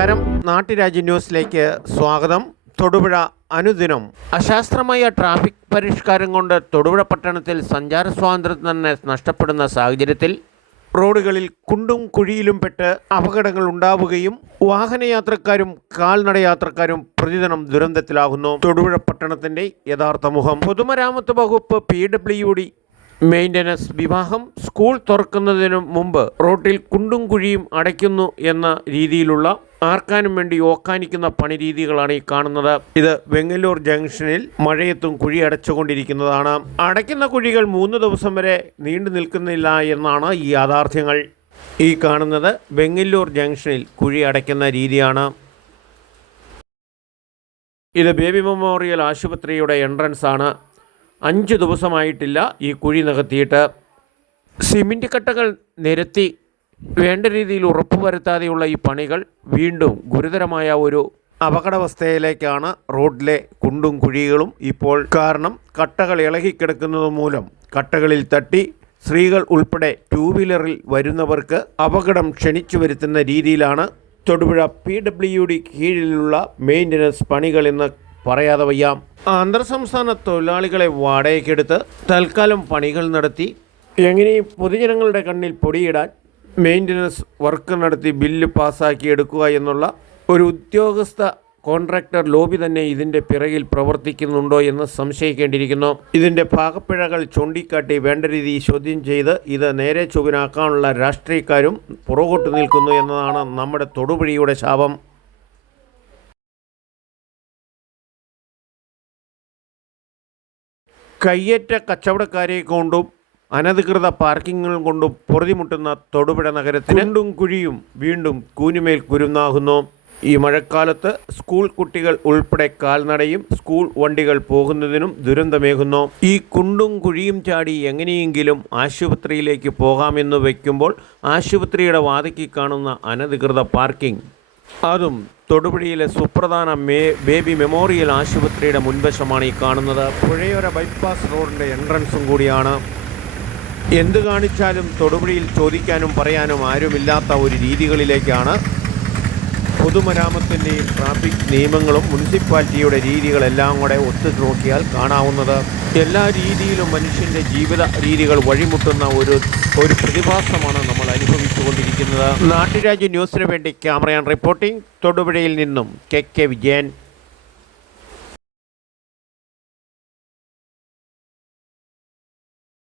നമസ്കാരം. നാട്ടുരാജ്യ ന്യൂസിലേക്ക് സ്വാഗതം. തൊടുപുഴ അനുദിനം. അശാസ്ത്രമായ ട്രാഫിക് പരിഷ്കാരം കൊണ്ട് തൊടുപുഴ പട്ടണത്തിൽ സഞ്ചാര സ്വാതന്ത്ര്യം തന്നെ നഷ്ടപ്പെടുന്ന സാഹചര്യത്തിൽ റോഡുകളിൽ കുണ്ടും കുഴിയിലും പെട്ട് അപകടങ്ങൾ ഉണ്ടാവുകയും വാഹനയാത്രക്കാരും കാൽനടയാത്രക്കാരും പ്രതിദിനം ദുരന്തത്തിലാകുന്നു. തൊടുപുഴ പട്ടണത്തിൻ്റെ യഥാർത്ഥ മുഖം. പൊതുമരാമത്ത് വകുപ്പ് PWD മെയിൻ്റനൻസ് വിഭാഗം സ്കൂൾ തുറക്കുന്നതിനു മുമ്പ് റോട്ടിൽ കുണ്ടും കുഴിയും അടയ്ക്കുന്നു എന്ന രീതിയിലുള്ള ആർക്കാനും വേണ്ടി ഓക്കാനിക്കുന്ന പണിരീതികളാണ് ഈ കാണുന്നത്. ഇത് വെങ്ങല്ലൂർ ജംഗ്ഷനിൽ മഴയത്തും കുഴി അടച്ചുകൊണ്ടിരിക്കുന്നതാണ്. അടയ്ക്കുന്ന കുഴികൾ 3 ദിവസം വരെ നീണ്ടു നിൽക്കുന്നില്ല എന്നാണ് ഈ യാഥാർത്ഥ്യങ്ങൾ. ഈ കാണുന്നത് വെങ്ങല്ലൂർ ജംഗ്ഷനിൽ കുഴി അടയ്ക്കുന്ന രീതിയാണ്. ഇത് ബേബി മെമ്മോറിയൽ ആശുപത്രിയുടെ എൻട്രൻസ് ആണ്. 5 ദിവസമായിട്ടില്ല ഈ കുഴി നികത്തിയിട്ട്. സിമൻറ്റ് കട്ടകൾ നിരത്തി വേണ്ട രീതിയിൽ ഉറപ്പുവരുത്താതെയുള്ള ഈ പണികൾ വീണ്ടും ഗുരുതരമായ ഒരു അപകടാവസ്ഥയിലേക്കാണ് റോഡിലെ കുണ്ടും കുഴികളും ഇപ്പോൾ കാരണം. കട്ടകൾ ഇളകിക്കിടക്കുന്നത് മൂലം കട്ടകളിൽ തട്ടി സ്ത്രീകൾ ഉൾപ്പെടെ 2 വീലറിൽ വരുന്നവർക്ക് അപകടം ക്ഷണിച്ചു വരുത്തുന്ന രീതിയിലാണ് തൊടുപുഴ PWD കീഴിലുള്ള മെയിൻ്റനൻസ് പണികൾ എന്ന് പറയാതെ വയ്യ. അന്തർ സംസ്ഥാന തൊഴിലാളികളെ വാടകയ്ക്കെടുത്ത് തൽക്കാലം പണികൾ നടത്തി എങ്ങനെയും പൊതുജനങ്ങളുടെ കണ്ണിൽ പൊടിയിടാൻ മെയിൻ്റനൻസ് വർക്ക് നടത്തി ബില്ല് പാസ്സാക്കി എടുക്കുക എന്നുള്ള ഒരു ഉദ്യോഗസ്ഥ കോൺട്രാക്ടർ ലോബി തന്നെ ഇതിൻ്റെ പിറകിൽ പ്രവർത്തിക്കുന്നുണ്ടോ എന്ന് സംശയിക്കേണ്ടിയിരിക്കുന്നു. ഇതിൻ്റെ ഭാഗപ്പിഴകൾ ചൂണ്ടിക്കാട്ടി വേണ്ട രീതിയിൽ ചോദ്യം ചെയ്ത് ഇത് നേരെ ചൊവ്വനാക്കാനുള്ള രാഷ്ട്രീയക്കാരും പുറകോട്ട് നിൽക്കുന്നു എന്നതാണ് നമ്മുടെ തൊടുപുഴയുടെ ശാപം. കയ്യേറ്റ കച്ചവടക്കാരെ കൊണ്ടും അനധികൃത പാർക്കിങ്ങുകൾ കൊണ്ടും പൊറുതിമുട്ടുന്ന തൊടുപുഴ നഗരത്തിന് കുണ്ടും കുഴിയും വീണ്ടും കൂനുമേൽ കുരുന്നാകുന്നു. ഈ മഴക്കാലത്ത് സ്കൂൾ കുട്ടികൾ ഉൾപ്പെടെ കാൽനടയും സ്കൂൾ വണ്ടികൾ പോകുന്നതിനും ദുരന്തമേകുന്നു. ഈ കുണ്ടും കുഴിയും ചാടി എങ്ങനെയെങ്കിലും ആശുപത്രിയിലേക്ക് പോകാമെന്ന് വയ്ക്കുമ്പോൾ ആശുപത്രിയുടെ വാതിൽക്ക് കാണുന്ന അനധികൃത പാർക്കിംഗ്, അതും തൊടുപുഴയിലെ സുപ്രധാന ബേബി മെമ്മോറിയൽ ആശുപത്രിയുടെ മുൻവശമാണ് ഈ കാണുന്നത്. പുഴയോര ബൈപ്പാസ് റോഡിൻ്റെ എൻട്രൻസും കൂടിയാണ്. എന്ത് കാണിച്ചാലും തൊടുപുഴയിൽ ചോദിക്കാനും പറയാനും ആരുമില്ലാത്ത ഒരു രീതികളിലേക്കാണ് പൊതുമരാമത്തിൻ്റെയും ട്രാഫിക് നിയമങ്ങളും മുനിസിപ്പാലിറ്റിയുടെ രീതികളെല്ലാം കൂടെ ഒത്തു നോക്കിയാൽ കാണാവുന്നത്. എല്ലാ രീതിയിലും മനുഷ്യൻ്റെ ജീവിത രീതികൾ വഴിമുട്ടുന്ന ഒരു പ്രതിഭാസമാണ് നമ്മൾ അനുഭവിച്ചുകൊണ്ടിരിക്കുന്നത്. നാട്ടുരാജ്യ ന്യൂസിന് വേണ്ടി ക്യാമറയാൻ റിപ്പോർട്ടിംഗ് തൊടുപുഴയിൽ നിന്നും KK വിജയൻ.